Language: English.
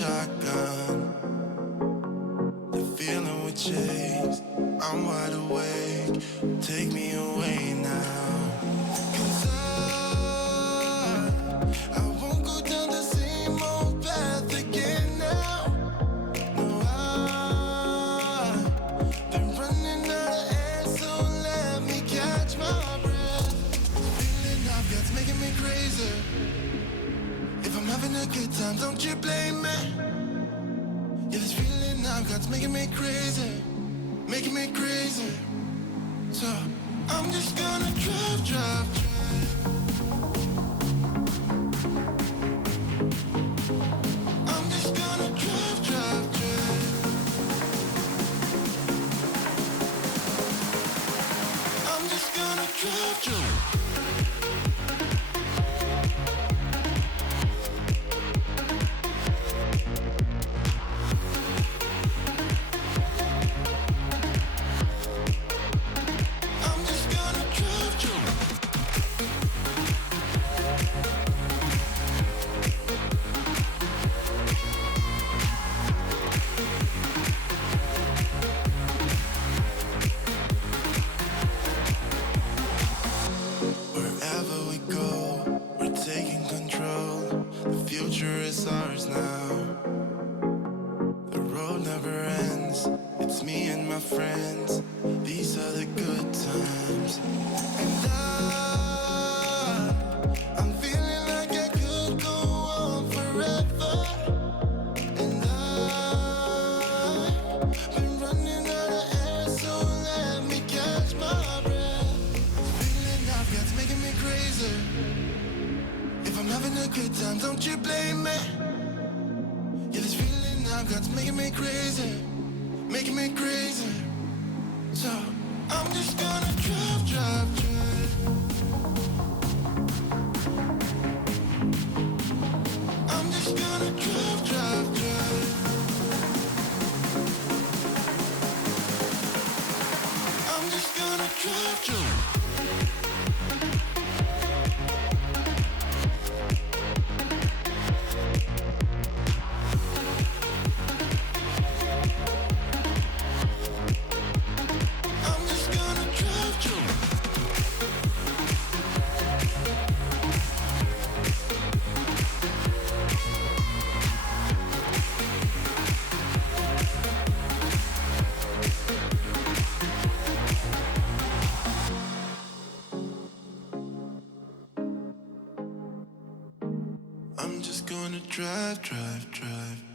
shotgun. The feeling we chase, I'm wide awake. Take me away now. 'Cause I won't go down the same old path again now. No, I've been running out of air, so let me catch my breath. Feeling I've got's making me crazy. If I'm having a good time, don't you blame me. Yeah, this feeling I've got's making me crazy, making me crazy. So I'm just gonna drive, drive, drive. I'm just gonna drive, drive, drive. I'm just gonna drive, drive. Taking control, the future is ours now. The road never ends, it's me and my friends. These are the good times. And I'm feeling like I could go on forever. And I've been running out of air, so let me catch my breath. The feeling I've got's making me crazy. If I'm having a good time, don't you blame me. Yeah, this feeling I've got's making me crazy, making me crazy. So I'm just gonna drive, drive, drive. I'm just gonna drive, drive, drive. I'm just gonna drive, drive. I'm just gonna drive, drive, drive.